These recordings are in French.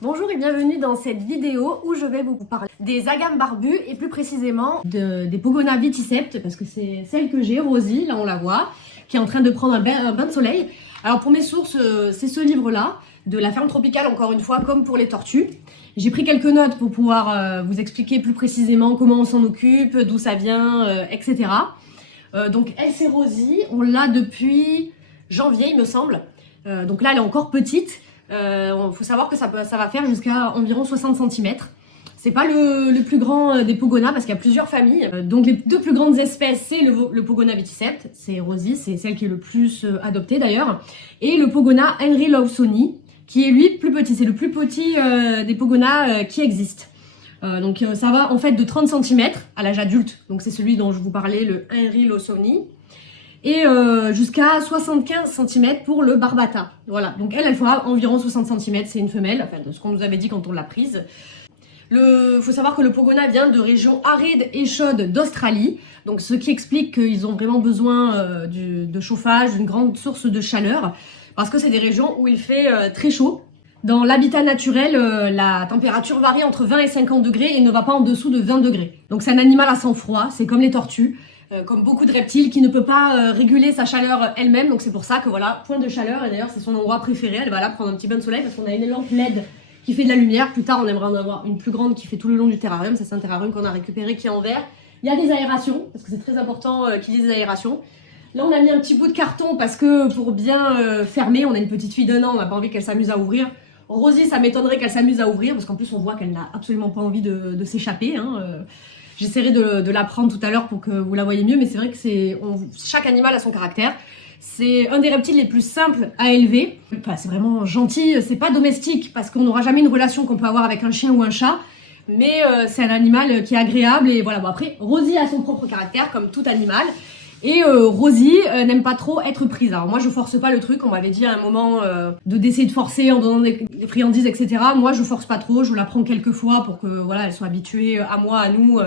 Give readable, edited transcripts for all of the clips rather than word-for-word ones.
Bonjour et bienvenue dans cette vidéo où je vais vous parler des agames barbues et plus précisément des Pogona viticept parce que c'est celle que j'ai, Rosie, là on la voit, qui est en train de prendre un bain de soleil. Alors pour mes sources, c'est ce livre-là, de la ferme tropicale encore une fois, comme pour les tortues. J'ai pris quelques notes pour pouvoir vous expliquer plus précisément comment on s'en occupe, d'où ça vient, etc. Donc elle c'est Rosie, on l'a depuis janvier il me semble. Donc là elle est encore petite. Faut savoir que ça va faire jusqu'à environ 60 cm. C'est pas le plus grand des Pogona parce qu'il y a plusieurs familles. Donc les deux plus grandes espèces, c'est le Pogona viticept, c'est Rosie, c'est celle qui est le plus adoptée d'ailleurs, et le Pogona Henry Lawsoni, qui est lui plus petit, c'est le plus petit des Pogona qui existent. Donc ça va en fait de 30 cm à l'âge adulte, donc c'est celui dont je vous parlais, le Henry Lawsoni, et jusqu'à 75 cm pour le Barbata. Voilà, donc elle fera environ 60 cm, c'est une femelle, enfin de ce qu'on nous avait dit quand on l'a prise. Faut savoir que le Pogona vient de régions arides et chaudes d'Australie, donc ce qui explique qu'ils ont vraiment besoin de chauffage, d'une grande source de chaleur, parce que c'est des régions où il fait très chaud. Dans l'habitat naturel, la température varie entre 20 et 50 degrés et ne va pas en dessous de 20 degrés. Donc c'est un animal à sang froid, c'est comme les tortues. Comme beaucoup de reptiles, qui ne peut pas réguler sa chaleur elle-même, donc c'est pour ça que voilà, point de chaleur, et d'ailleurs c'est son endroit préféré, elle va là prendre un petit bain de soleil parce qu'on a une lampe LED qui fait de la lumière, plus tard on aimerait en avoir une plus grande qui fait tout le long du terrarium, ça c'est un terrarium qu'on a récupéré qui est en verre. Il y a des aérations, parce que c'est très important qu'il y ait des aérations. Là on a mis un petit bout de carton parce que pour bien fermer, on a une petite fille d'1 an, on n'a pas envie qu'elle s'amuse à ouvrir. Rosie, ça m'étonnerait qu'elle s'amuse à ouvrir, parce qu'en plus on voit qu'elle n'a absolument pas envie de s'échapper, hein. J'essaierai de la prendre tout à l'heure pour que vous la voyez mieux, mais c'est vrai que chaque animal a son caractère. C'est un des reptiles les plus simples à élever. Enfin, c'est vraiment gentil, c'est pas domestique, parce qu'on n'aura jamais une relation qu'on peut avoir avec un chien ou un chat, mais c'est un animal qui est agréable, et voilà. Bon, après, Rosie a son propre caractère, comme tout animal, et Rosie n'aime pas trop être prise. Alors moi je force pas le truc, on m'avait dit à un moment d'essayer de forcer en donnant des friandises, etc. Moi je force pas trop, je la prends quelques fois pour que voilà, elle soit habituée à moi, à nous,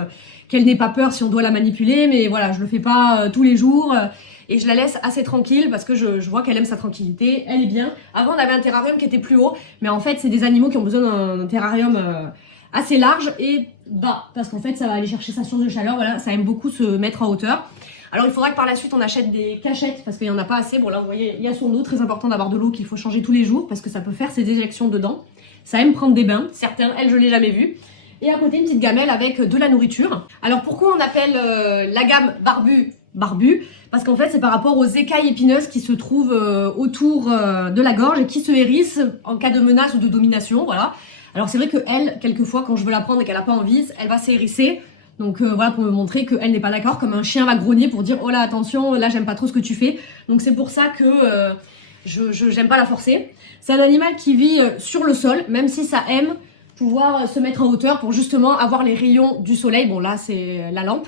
qu'elle n'ait pas peur si on doit la manipuler, mais voilà, je le fais pas tous les jours. Et je la laisse assez tranquille parce que je vois qu'elle aime sa tranquillité, elle est bien. Avant on avait un terrarium qui était plus haut, mais en fait c'est des animaux qui ont besoin d'un terrarium assez large et bas, parce qu'en fait ça va aller chercher sa source de chaleur, voilà, ça aime beaucoup se mettre en hauteur. Alors il faudra que par la suite on achète des cachettes parce qu'il n'y en a pas assez. Bon là vous voyez, il y a son eau, très important d'avoir de l'eau qu'il faut changer tous les jours parce que ça peut faire ses déjections dedans. Ça aime prendre des bains, certains, elle je l'ai jamais vu. Et à côté une petite gamelle avec de la nourriture. Alors pourquoi on appelle la gamme barbu? Parce qu'en fait c'est par rapport aux écailles épineuses qui se trouvent autour de la gorge et qui se hérissent en cas de menace ou de domination, voilà. Alors c'est vrai que elle, quelquefois quand je veux la prendre et qu'elle n'a pas envie, elle va s'hérisser. Donc voilà, pour me montrer qu'elle n'est pas d'accord, comme un chien va grogner pour dire « Oh là, attention, là j'aime pas trop ce que tu fais ». Donc c'est pour ça que j'aime pas la forcer. C'est un animal qui vit sur le sol, même si ça aime pouvoir se mettre en hauteur pour justement avoir les rayons du soleil. Bon là c'est la lampe.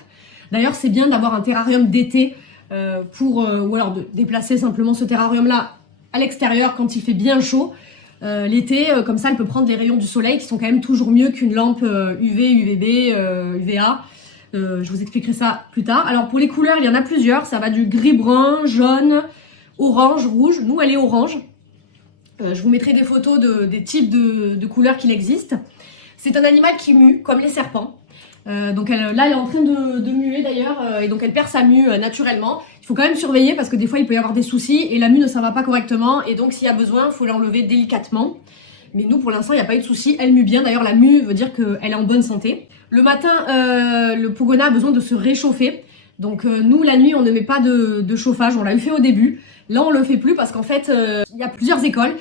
D'ailleurs c'est bien d'avoir un terrarium d'été ou alors de déplacer simplement ce terrarium là à l'extérieur quand il fait bien chaud. L'été, comme ça elle peut prendre les rayons du soleil qui sont quand même toujours mieux qu'une lampe UV, UVB, UVA. Je vous expliquerai ça plus tard. Alors pour les couleurs, il y en a plusieurs. Ça va du gris-brun, jaune, orange, rouge. Nous, elle est orange. Je vous mettrai des photos des types de couleurs qu'il existe. C'est un animal qui mue, comme les serpents. Donc là, elle est en train de muer d'ailleurs, et donc elle perd sa mue naturellement. Il faut quand même surveiller parce que des fois, il peut y avoir des soucis et la mue ne s'en va pas correctement. Et donc, s'il y a besoin, il faut l'enlever délicatement. Mais nous, pour l'instant, il n'y a pas eu de souci. Elle mue bien. D'ailleurs, la mue veut dire qu'elle est en bonne santé. Le matin, le Pogona a besoin de se réchauffer. Donc nous, la nuit, on ne met pas de chauffage. On l'a eu fait au début. Là, on le fait plus parce qu'en fait, il y a plusieurs écoles.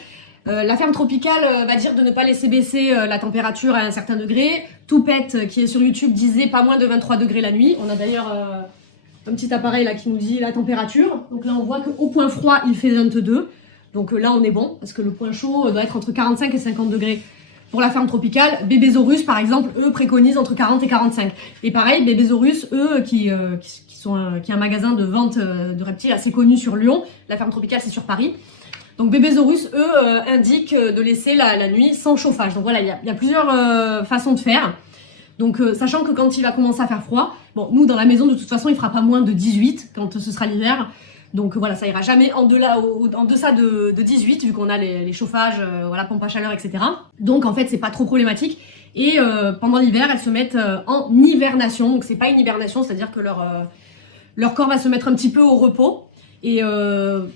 La ferme tropicale va dire de ne pas laisser baisser la température à un certain degré. Toupette, qui est sur YouTube, disait pas moins de 23 degrés la nuit. On a d'ailleurs un petit appareil là qui nous dit la température. Donc là, on voit qu'au point froid, il fait 22. Donc là, on est bon, parce que le point chaud doit être entre 45 et 50 degrés. Pour la ferme tropicale, Bébésaurus, par exemple, eux préconisent entre 40 et 45. Et pareil, Bébésaurus, eux, qui est un magasin de vente de reptiles assez connu sur Lyon. La ferme tropicale, c'est sur Paris. Donc Bébésaurus, eux, indiquent de laisser la nuit sans chauffage. Donc voilà, il y a plusieurs façons de faire. Donc sachant que quand il va commencer à faire froid, bon, nous dans la maison de toute façon il fera pas moins de 18 quand ce sera l'hiver. Donc voilà, ça ira jamais en deçà de 18 vu qu'on a les chauffages, voilà, pompe à chaleur, etc. Donc en fait c'est pas trop problématique. Et pendant l'hiver, elles se mettent en hibernation. Donc c'est pas une hibernation, c'est-à-dire que leur corps va se mettre un petit peu au repos. Et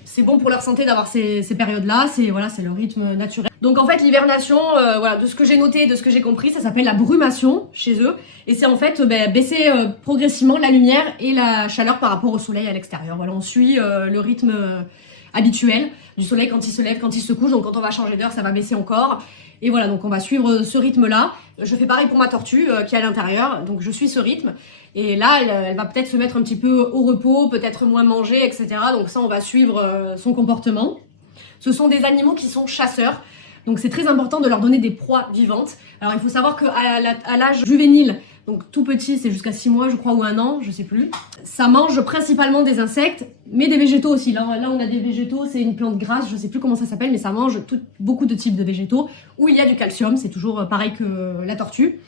c'est bon pour leur santé d'avoir ces périodes-là, c'est voilà, leur rythme naturel. Donc en fait l'hibernation, voilà, de ce que j'ai noté, de ce que j'ai compris, ça s'appelle la brumation chez eux. Et c'est en fait baisser progressivement la lumière et la chaleur par rapport au soleil à l'extérieur. Voilà, on suit le rythme habituel du soleil quand il se lève, quand il se couche. Donc quand on va changer d'heure, ça va baisser encore. Et voilà, donc on va suivre ce rythme-là. Je fais pareil pour ma tortue qui est à l'intérieur, donc je suis ce rythme. Et là, elle va peut-être se mettre un petit peu au repos, peut-être moins manger, etc. Donc ça, on va suivre son comportement. Ce sont des animaux qui sont chasseurs, donc c'est très important de leur donner des proies vivantes. Alors il faut savoir qu'à l'âge juvénile, donc tout petit, c'est jusqu'à 6 mois je crois, ou 1 an, je sais plus, ça mange principalement des insectes, mais des végétaux aussi. Là on a des végétaux, c'est une plante grasse, je sais plus comment ça s'appelle, mais ça mange beaucoup de types de végétaux, où il y a du calcium, c'est toujours pareil que la tortue.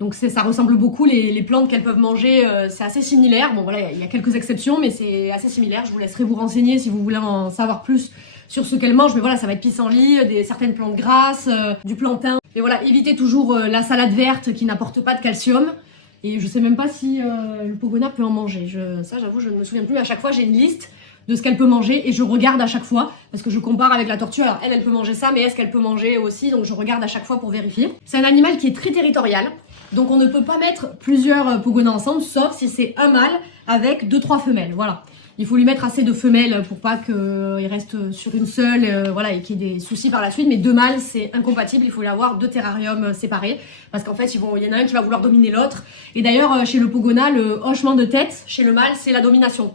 Donc ça ressemble beaucoup, les plantes qu'elles peuvent manger, c'est assez similaire. Bon voilà, il y a quelques exceptions, mais c'est assez similaire. Je vous laisserai vous renseigner si vous voulez en savoir plus sur ce qu'elles mangent. Mais voilà, ça va être pissenlit, certaines plantes grasses, du plantain. Et voilà, évitez toujours la salade verte qui n'apporte pas de calcium. Et je sais même pas si le pogona peut en manger. Ça j'avoue, je ne me souviens plus. À chaque fois, j'ai une liste de ce qu'elle peut manger et je regarde à chaque fois parce que je compare avec la tortue. Alors elle peut manger ça, mais est-ce qu'elle peut manger aussi? Donc je regarde à chaque fois pour vérifier. C'est un animal qui est très territorial. Donc on ne peut pas mettre plusieurs pogonas ensemble, sauf si c'est un mâle avec 2-3 femelles, voilà. Il faut lui mettre assez de femelles pour pas qu'il reste sur une seule, voilà, et qu'il y ait des soucis par la suite. Mais 2 mâles, c'est incompatible, il faut y avoir 2 terrariums séparés. Parce qu'en fait, il y en a un qui va vouloir dominer l'autre. Et d'ailleurs, chez le pogona, le hochement de tête, chez le mâle, c'est la domination.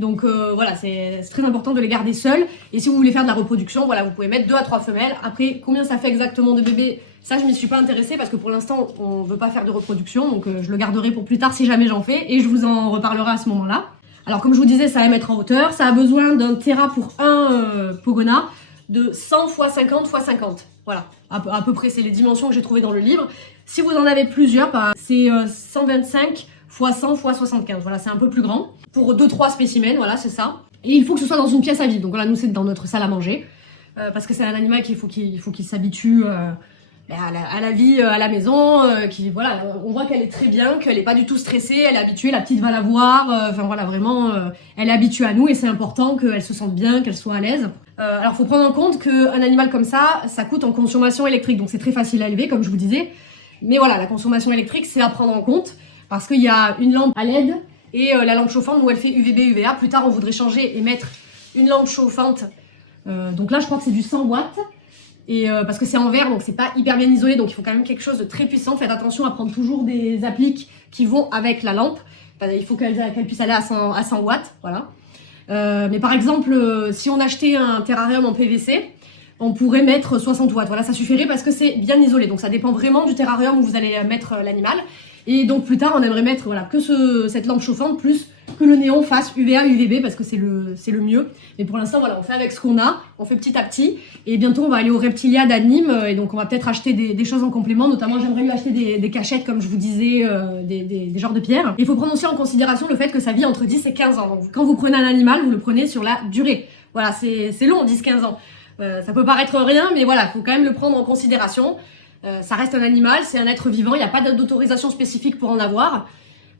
Donc voilà, c'est très important de les garder seuls. Et si vous voulez faire de la reproduction, voilà, vous pouvez mettre 2 à 3 femelles. Après, combien ça fait exactement de bébés? Ça, je m'y suis pas intéressée parce que pour l'instant, on veut pas faire de reproduction. Donc je le garderai pour plus tard si jamais j'en fais. Et je vous en reparlerai à ce moment-là. Alors comme je vous disais, ça va mettre en hauteur. Ça a besoin d'un terra pour un pogona de 100 x 50 x 50. Voilà, à peu près, c'est les dimensions que j'ai trouvées dans le livre. Si vous en avez plusieurs, c'est 125 x 100 x 75. Voilà, c'est un peu plus grand. Pour 2-3 spécimens, voilà, c'est ça. Et il faut que ce soit dans une pièce à vivre. Donc voilà, nous, c'est dans notre salle à manger. Parce que c'est un animal qu'il faut qu'il s'habitue à la vie à la maison. Voilà, on voit qu'elle est très bien, qu'elle n'est pas du tout stressée, elle est habituée, la petite va la voir. Enfin voilà, vraiment, elle est habituée à nous et c'est important qu'elle se sente bien, qu'elle soit à l'aise. Alors, il faut prendre en compte qu'un animal comme ça coûte en consommation électrique. Donc c'est très facile à élever, comme je vous disais. Mais voilà, la consommation électrique, c'est à prendre en compte. Parce qu'il y a une lampe à LED et la lampe chauffante, nous, elle fait UVB, UVA. Plus tard, on voudrait changer et mettre une lampe chauffante. Donc là, je crois que c'est du 100 watts. Et parce que c'est en verre, donc c'est pas hyper bien isolé. Donc il faut quand même quelque chose de très puissant. Faites attention à prendre toujours des appliques qui vont avec la lampe. Il faut qu'elle puisse aller à 100 watts. Voilà. Mais par exemple, si on achetait un terrarium en PVC, on pourrait mettre 60 watts. Voilà, ça suffirait parce que c'est bien isolé. Donc ça dépend vraiment du terrarium où vous allez mettre l'animal. Et donc plus tard, on aimerait mettre voilà, que cette lampe chauffante plus que le néon fasse UVA, UVB parce que c'est le mieux. Mais pour l'instant, voilà, on fait avec ce qu'on a, on fait petit à petit. Et bientôt, on va aller au Reptilia d'Anime et donc on va peut-être acheter des choses en complément. Notamment, j'aimerais lui acheter des cachettes, comme je vous disais, des genres de pierres. Il faut prendre aussi en considération le fait que ça vit entre 10 et 15 ans. Donc quand vous prenez un animal, vous le prenez sur la durée. Voilà, c'est long, 10-15 ans. Ça peut paraître rien, mais voilà, il faut quand même le prendre en considération. Ça reste un animal, c'est un être vivant, il n'y a pas d'autorisation spécifique pour en avoir.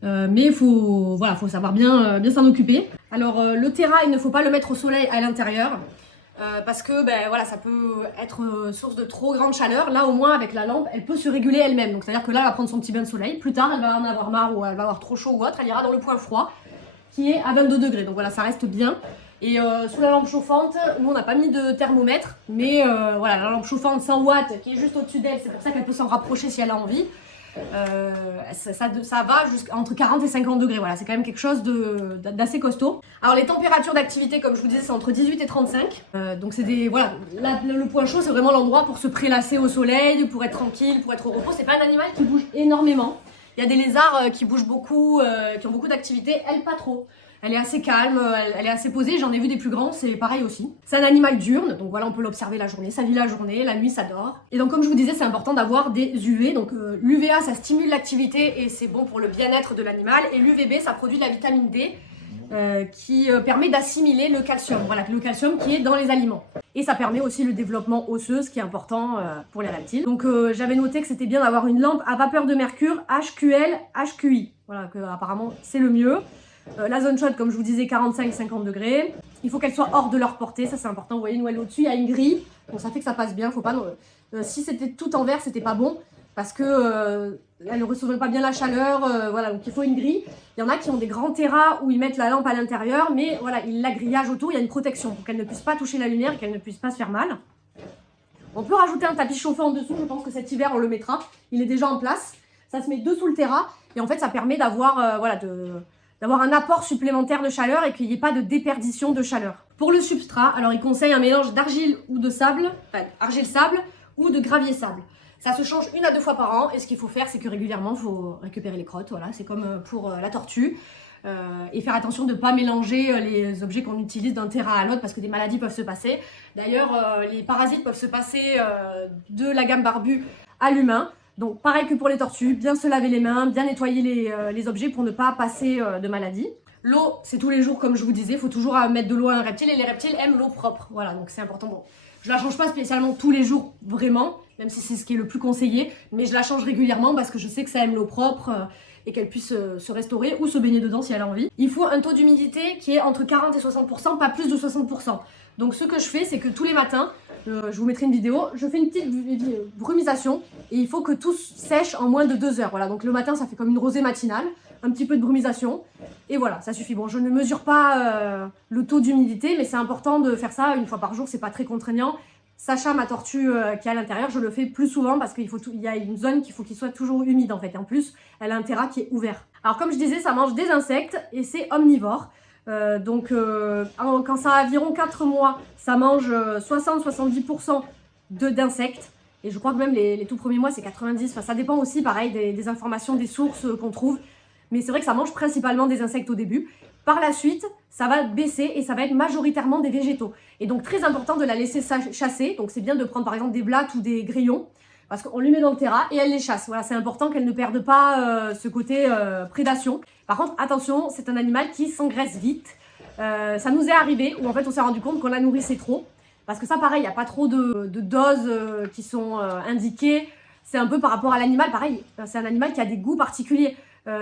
Mais il faut savoir bien s'en occuper. Alors le terra, il ne faut pas le mettre au soleil à l'intérieur. Parce que voilà, ça peut être source de trop grande chaleur. Là au moins avec la lampe, elle peut se réguler elle-même. Donc c'est-à-dire que là, elle va prendre son petit bain de soleil. Plus tard, elle va en avoir marre ou elle va avoir trop chaud ou autre. Elle ira dans le point froid qui est à 22 degrés. Donc voilà, ça reste bien. Et sous la lampe chauffante, nous on n'a pas mis de thermomètre, mais voilà, la lampe chauffante 100 watts qui est juste au-dessus d'elle, c'est pour ça qu'elle peut s'en rapprocher si elle a envie. Ça va entre 40 et 50 degrés, voilà, c'est quand même quelque chose d'assez costaud. Alors les températures d'activité, comme je vous disais, c'est entre 18 et 35. Donc c'est voilà, le point chaud, c'est vraiment l'endroit pour se prélasser au soleil, pour être tranquille, pour être au repos. C'est pas un animal qui bouge énormément. Il y a des lézards qui bougent beaucoup, qui ont beaucoup d'activité, elle pas trop. Elle est assez calme, elle est assez posée, j'en ai vu des plus grands, c'est pareil aussi. C'est un animal diurne, donc voilà, on peut l'observer la journée, ça vit la journée, la nuit ça dort. Et donc comme je vous disais, c'est important d'avoir des UV, donc l'UVA ça stimule l'activité et c'est bon pour le bien-être de l'animal, et l'UVB ça produit de la vitamine D qui permet d'assimiler le calcium. Voilà, le calcium qui est dans les aliments. Et ça permet aussi le développement osseux, ce qui est important pour les reptiles. Donc j'avais noté que c'était bien d'avoir une lampe à vapeur de mercure HQL, HQI. Voilà, que apparemment c'est le mieux. La zone chaude, comme je vous disais, 45-50 degrés. Il faut qu'elle soit hors de leur portée, ça c'est important. Vous voyez, nous, elle au-dessus, il y a une grille. Donc ça fait que ça passe bien. Faut pas, si c'était tout en verre, c'était pas bon. Parce que elle ne recevrait pas bien la chaleur. Voilà, donc il faut une grille. Il y en a qui ont des grands terras où ils mettent la lampe à l'intérieur. Mais voilà, ils la grillagent autour. Il y a une protection pour qu'elle ne puisse pas toucher la lumière et qu'elle ne puisse pas se faire mal. On peut rajouter un tapis chauffant en dessous. Je pense que cet hiver, on le mettra. Il est déjà en place. Ça se met dessous le terra. Et en fait, ça permet d'avoir voilà, d'avoir un apport supplémentaire de chaleur et qu'il n'y ait pas de déperdition de chaleur. Pour le substrat, alors il conseille un mélange d'argile ou de sable, enfin argile-sable ou de gravier-sable. Ça se change 1 à 2 fois par an et ce qu'il faut faire, c'est que régulièrement, il faut récupérer les crottes. Voilà, c'est comme pour la tortue. Et faire attention de ne pas mélanger les objets qu'on utilise d'un terrain à l'autre parce que des maladies peuvent se passer. D'ailleurs, les parasites peuvent se passer de la gamme barbue à l'humain. Donc pareil que pour les tortues, bien se laver les mains, bien nettoyer les objets pour ne pas passer de maladies. L'eau, c'est tous les jours comme je vous disais, il faut toujours mettre de l'eau à un reptile et les reptiles aiment l'eau propre. Voilà, donc c'est important. Bon, je la change pas spécialement tous les jours, vraiment, même si c'est ce qui est le plus conseillé, mais je la change régulièrement parce que je sais que ça aime l'eau propre et qu'elle puisse se restaurer ou se baigner dedans si elle a envie. Il faut un taux d'humidité qui est entre 40 et 60%, pas plus de 60%. Donc ce que je fais, c'est que tous les matins, je vous mettrai une vidéo, je fais une petite brumisation et il faut que tout sèche en moins de 2 heures. Voilà, donc le matin, ça fait comme une rosée matinale, un petit peu de brumisation et voilà, ça suffit. Bon, je ne mesure pas le taux d'humidité, mais c'est important de faire ça 1 fois par jour, c'est pas très contraignant. Sacha, ma tortue qui est à l'intérieur, je le fais plus souvent parce qu'il y a une zone qu'il faut qu'il soit toujours humide en fait. Et en plus, elle a un terrain qui est ouvert. Alors comme je disais, ça mange des insectes et c'est omnivore. Quand ça a environ 4 mois, ça mange 60-70% d'insectes. Et je crois que même les tout premiers mois, c'est 90. Enfin, ça dépend aussi, pareil, des informations, des sources qu'on trouve. Mais c'est vrai que ça mange principalement des insectes au début. Par la suite, ça va baisser et ça va être majoritairement des végétaux. Et donc, très important de la laisser chasser. Donc, c'est bien de prendre par exemple des blattes ou des grillons. Parce qu'on lui met dans le terrain et elle les chasse. Voilà, c'est important qu'elle ne perde pas ce côté prédation. Par contre, attention, c'est un animal qui s'engraisse vite. Ça nous est arrivé où en fait on s'est rendu compte qu'on la nourrissait trop. Parce que ça, pareil, il n'y a pas trop de doses qui sont indiquées. C'est un peu par rapport à l'animal. Pareil, c'est un animal qui a des goûts particuliers.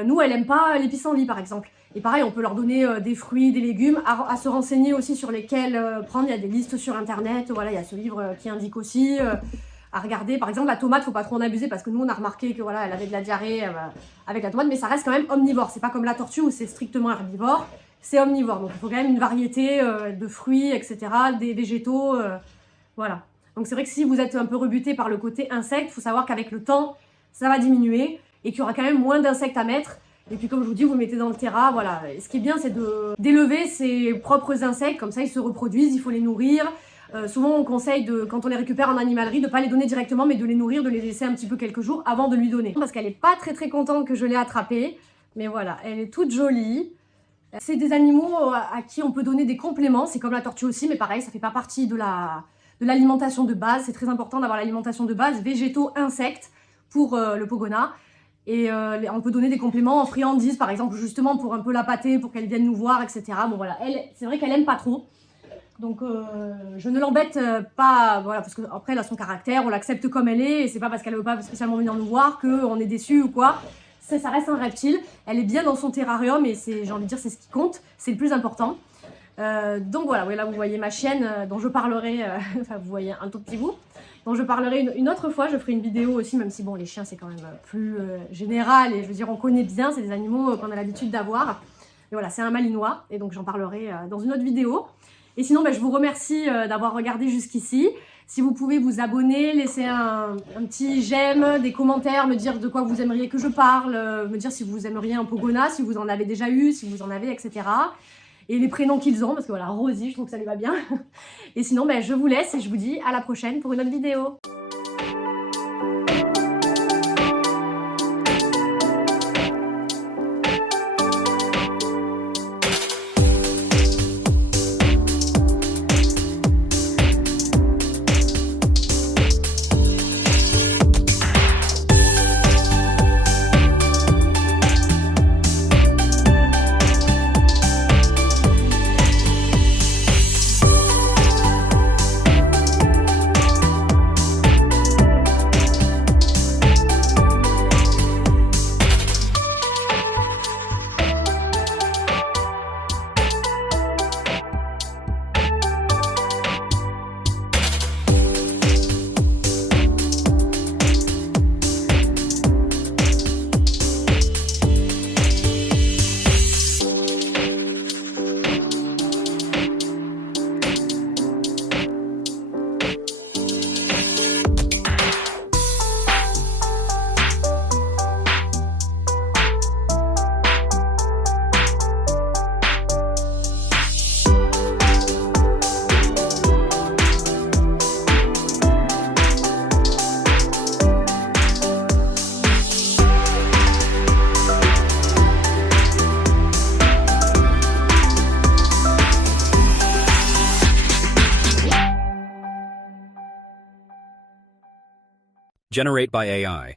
Nous, elle n'aime pas les pissenlits, par exemple. Et pareil, on peut leur donner des fruits, des légumes, à se renseigner aussi sur lesquels prendre. Il y a des listes sur Internet. Voilà, il y a ce livre qui indique aussi... à regarder. Par exemple, la tomate, faut pas trop en abuser parce que nous, on a remarqué que voilà, elle avait de la diarrhée avec la tomate, mais ça reste quand même omnivore. C'est pas comme la tortue où c'est strictement herbivore, c'est omnivore. Donc, il faut quand même une variété de fruits, etc., des végétaux, voilà. Donc, c'est vrai que si vous êtes un peu rebuté par le côté insecte, il faut savoir qu'avec le temps, ça va diminuer et qu'il y aura quand même moins d'insectes à mettre. Et puis, comme je vous dis, vous mettez dans le terra, voilà. Et ce qui est bien, c'est d'élever ses propres insectes, comme ça, ils se reproduisent, il faut les nourrir. Souvent, on conseille, quand on les récupère en animalerie, de ne pas les donner directement, mais de les nourrir, de les laisser un petit peu quelques jours avant de lui donner. Parce qu'elle n'est pas très contente que je l'ai attrapée. Mais voilà, elle est toute jolie. C'est des animaux à qui on peut donner des compléments. C'est comme la tortue aussi, mais pareil, ça ne fait pas partie de l'alimentation de base. C'est très important d'avoir l'alimentation de base, végétaux, insectes, pour le pogona. Et on peut donner des compléments en friandises, par exemple, justement pour un peu la pâter, pour qu'elle vienne nous voir, etc. Bon voilà, c'est vrai qu'elle aime pas trop. Donc je ne l'embête pas, voilà, parce qu'après elle a son caractère, on l'accepte comme elle est, et c'est pas parce qu'elle veut pas spécialement venir nous voir qu'on est déçu ou quoi. Ça reste un reptile, elle est bien dans son terrarium et j'ai envie de dire c'est ce qui compte, c'est le plus important. Donc voilà, là vous voyez ma chienne dont je parlerai, enfin vous voyez un tout petit bout, dont je parlerai une autre fois, je ferai une vidéo aussi, même si bon les chiens c'est quand même plus général et je veux dire on connaît bien, c'est des animaux qu'on a l'habitude d'avoir. Mais voilà, c'est un malinois et donc j'en parlerai dans une autre vidéo. Et sinon, je vous remercie d'avoir regardé jusqu'ici. Si vous pouvez vous abonner, laisser un petit j'aime, des commentaires, me dire de quoi vous aimeriez que je parle, me dire si vous aimeriez un pogona, si vous en avez déjà eu, si vous en avez, etc. Et les prénoms qu'ils ont, parce que voilà, Rosie, je trouve que ça lui va bien. Et sinon, je vous laisse et je vous dis à la prochaine pour une autre vidéo. Generate by AI.